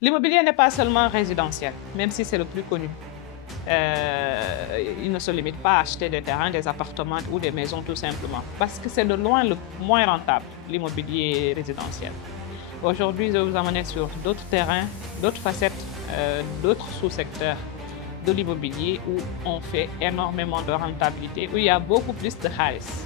L'immobilier n'est pas seulement résidentiel, même si c'est le plus connu. Il ne se limite pas à acheter des terrains, des appartements ou des maisons tout simplement, parce que c'est de loin le moins rentable, l'immobilier résidentiel. Aujourd'hui, je vais vous emmener sur d'autres terrains, d'autres facettes, d'autres sous-secteurs de l'immobilier où on fait énormément de rentabilité, où il y a beaucoup plus de xaalis.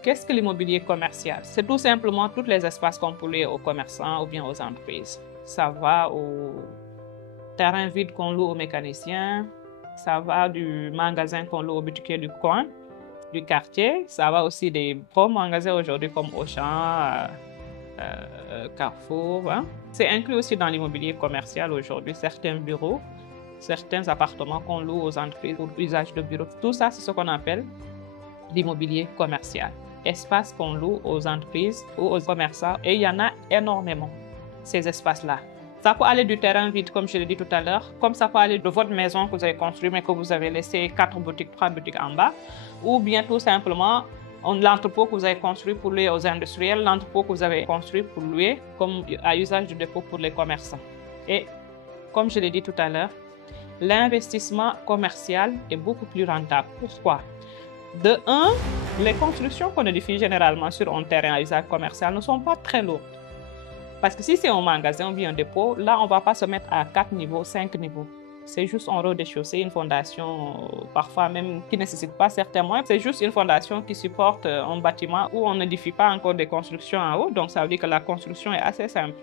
Qu'est-ce que l'immobilier commercial? C'est tout simplement tous les espaces qu'on peut louer aux commerçants ou bien aux entreprises. Ça va au terrain vide qu'on loue aux mécaniciens, ça va du magasin qu'on loue aux boutiquiers du coin, du quartier, ça va aussi des gros magasins aujourd'hui comme Auchan, Carrefour. Hein. C'est inclus aussi dans l'immobilier commercial aujourd'hui, certains bureaux, certains appartements qu'on loue aux entreprises pour usage de bureau. Tout ça, c'est ce qu'on appelle l'immobilier commercial. Espaces qu'on loue aux entreprises ou aux commerçants, et il y en a énormément, ces espaces-là. Ça peut aller du terrain vide, comme je l'ai dit tout à l'heure, comme ça peut aller de votre maison que vous avez construite, mais que vous avez laissé 4 boutiques, 3 boutiques en bas, ou bien tout simplement l'entrepôt que vous avez construit pour louer aux industriels, l'entrepôt que vous avez construit pour louer comme à usage de dépôt pour les commerçants. Et comme je l'ai dit tout à l'heure, l'investissement commercial est beaucoup plus rentable. Pourquoi? De un, les constructions qu'on édifie généralement sur un terrain à usage commercial ne sont pas très lourdes. Parce que si c'est un magasin ou bien un dépôt, là, on ne va pas se mettre à 4 niveaux, 5 niveaux. C'est juste un rez-de-chaussée, une fondation, parfois même qui ne nécessite pas certains moyens. C'est juste une fondation qui supporte un bâtiment où on n'édifie pas encore des constructions en haut. Donc, ça veut dire que la construction est assez simple.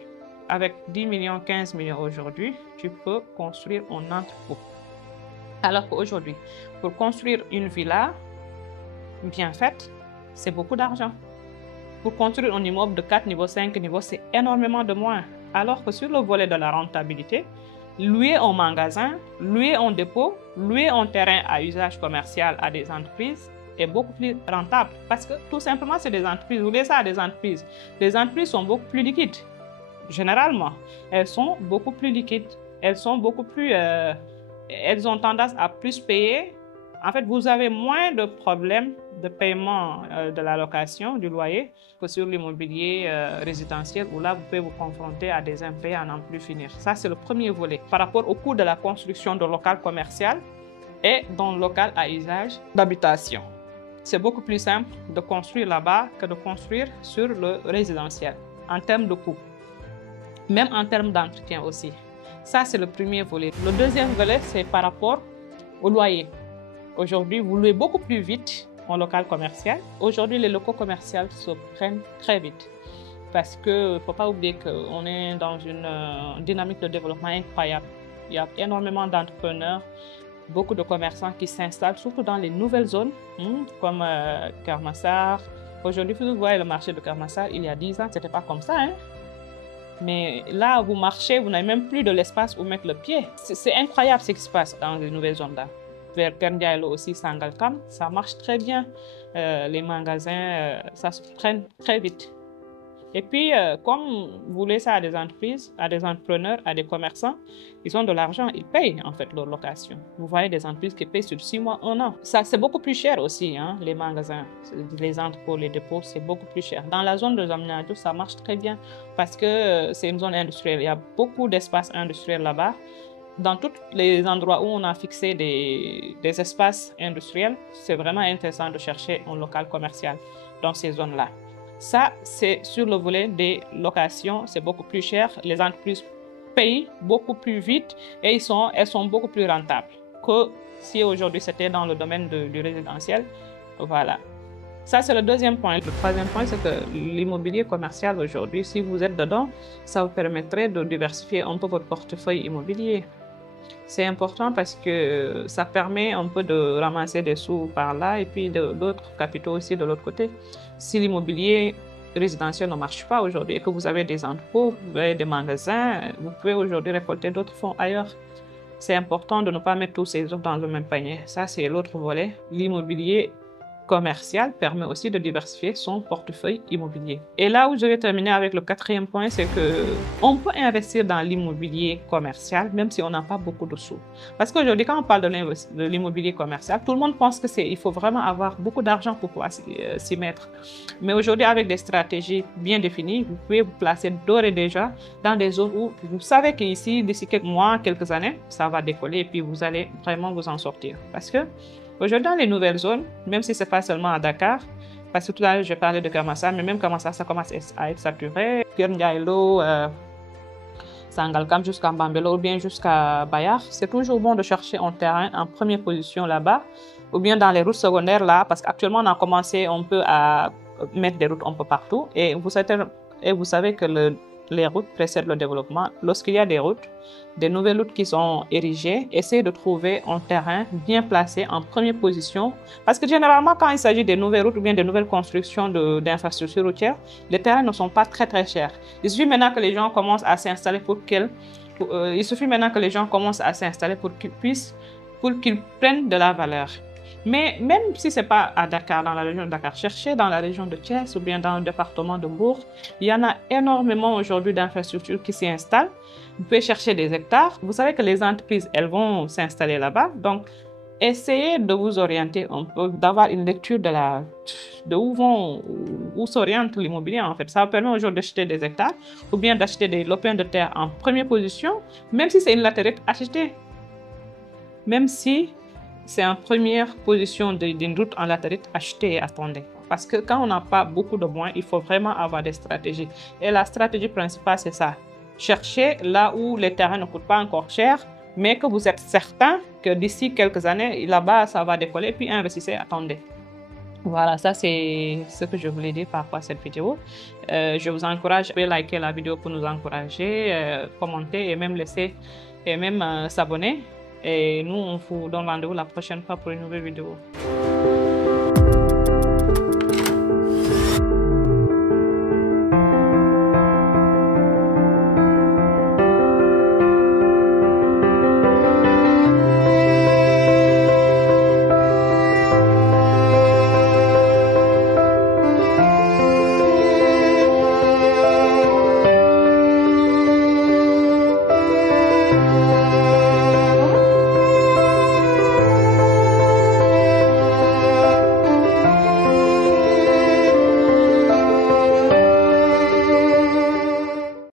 Avec 10 millions, 15 millions aujourd'hui, tu peux construire un entrepôt. Alors qu'aujourd'hui, pour construire une villa bien faite, c'est beaucoup d'argent. Pour construire un immeuble de 4 niveaux, 5 niveaux, c'est énormément de moins. Alors que sur le volet de la rentabilité, louer un magasin, louer un dépôt, louer un terrain à usage commercial à des entreprises est beaucoup plus rentable. Parce que tout simplement, c'est des entreprises. Vous louez ça à des entreprises. Les entreprises sont beaucoup plus liquides. Généralement, elles sont beaucoup plus liquides. Elles sont beaucoup plus... elles ont tendance à plus payer. En fait, vous avez moins de problèmes de paiement de la location, du loyer, que sur l'immobilier résidentiel, où là, vous pouvez vous confronter à des impayés à n'en plus finir. Ça, c'est le premier volet. Par rapport au coût de la construction de local commercial et d'un local à usage d'habitation. C'est beaucoup plus simple de construire là-bas que de construire sur le résidentiel, en termes de coût. Même en termes d'entretien aussi. Ça, c'est le premier volet. Le deuxième volet, c'est par rapport au loyer. Aujourd'hui, vous louez beaucoup plus vite en local commercial. Aujourd'hui, les locaux commerciaux se prennent très vite. Parce qu'il ne faut pas oublier qu'on est dans une dynamique de développement incroyable. Il y a énormément d'entrepreneurs, beaucoup de commerçants qui s'installent, surtout dans les nouvelles zones, comme Keur Massar. Aujourd'hui, vous voyez le marché de Keur Massar, il y a 10 ans, ce n'était pas comme ça. Hein? Mais là, vous marchez, vous n'avez même plus de l'espace où mettre le pied. C'est incroyable ce qui se passe dans les nouvelles zones-là. Vers Keur Ndiaye aussi, Sangalkam, ça marche très bien. Les magasins, ça se traîne très vite. Et puis, comme vous laissez ça à des entreprises, à des entrepreneurs, à des commerçants, ils ont de l'argent, ils payent en fait leur location. Vous voyez des entreprises qui payent sur 6 mois, 1 an. Ça, c'est beaucoup plus cher aussi, hein, les magasins, les entrepôts, les dépôts, c'est beaucoup plus cher. Dans la zone de Diamniadio, ça marche très bien parce que c'est une zone industrielle. Il y a beaucoup d'espaces industriels là-bas. Dans tous les endroits où on a fixé des espaces industriels, c'est vraiment intéressant de chercher un local commercial dans ces zones-là. Ça, c'est sur le volet des locations, c'est beaucoup plus cher. Les entreprises payent beaucoup plus vite et elles sont beaucoup plus rentables que si aujourd'hui c'était dans le domaine du résidentiel. Voilà. Ça, c'est le deuxième point. Le troisième point, c'est que l'immobilier commercial aujourd'hui, si vous êtes dedans, ça vous permettrait de diversifier un peu votre portefeuille immobilier. C'est important parce que ça permet un peu de ramasser des sous par là et puis d'autres capitaux aussi de l'autre côté. Si l'immobilier résidentiel ne marche pas aujourd'hui et que vous avez des entrepôts, vous avez des magasins, vous pouvez aujourd'hui récolter d'autres fonds ailleurs. C'est important de ne pas mettre tous ces œufs dans le même panier. Ça, c'est l'autre volet. L'immobilier commercial permet aussi de diversifier son portefeuille immobilier. Et là où je vais terminer avec le quatrième point, c'est que on peut investir dans l'immobilier commercial même si on n'a pas beaucoup de sous. Parce qu'aujourd'hui, quand on parle de l'immobilier commercial, tout le monde pense que il faut vraiment avoir beaucoup d'argent pour pouvoir s'y mettre. Mais aujourd'hui, avec des stratégies bien définies, vous pouvez vous placer d'ores et déjà dans des zones où vous savez qu'ici, d'ici quelques mois, quelques années, ça va décoller et puis vous allez vraiment vous en sortir. Parce que aujourd'hui, dans les nouvelles zones, même si ce n'est pas seulement à Dakar, parce que tout à l'heure, je parlais de Kermassar, mais même Kermassar, ça commence à être saturé. Keur Ndiaye-Lo, Sangalkam jusqu'à Bambelo ou bien jusqu'à Bayar, c'est toujours bon de chercher un terrain en première position là-bas, ou bien dans les routes secondaires là, parce qu'actuellement, on a commencé un peu à mettre des routes un peu partout. Et vous savez que les routes précèdent le développement. Lorsqu'il y a des routes, des nouvelles routes qui sont érigées, essayez de trouver un terrain bien placé en première position. Parce que généralement, quand il s'agit des nouvelles routes ou bien de nouvelles constructions d'infrastructures routières, les terrains ne sont pas très très chers. Il suffit maintenant que les gens commencent à s'installer pour qu'ils prennent de la valeur. Mais même si ce n'est pas à Dakar, dans la région de Dakar, cherchez dans la région de Thiès ou bien dans le département de Mbour. Il y en a énormément aujourd'hui d'infrastructures qui s'y installent. Vous pouvez chercher des hectares. Vous savez que les entreprises, elles vont s'installer là-bas. Donc, essayez de vous orienter un peu, d'avoir une lecture où s'oriente l'immobilier en fait. Ça vous permet aujourd'hui d'acheter des hectares ou bien d'acheter des lopins de terre en première position, même si c'est une latérite, achetez. Même si c'est en première position d'une route en latérite, achetez et attendez. Parce que quand on n'a pas beaucoup de moyens, il faut vraiment avoir des stratégies. Et la stratégie principale, c'est ça. Cherchez là où les terrains ne coûtent pas encore cher, mais que vous êtes certain que d'ici quelques années, là-bas, ça va décoller, puis investissez, attendez. Voilà, ça c'est ce que je voulais dire par rapport à cette vidéo. Je vous encourage à liker la vidéo pour nous encourager, commenter et même s'abonner. Et nous, on vous donne rendez-vous la prochaine fois pour une nouvelle vidéo.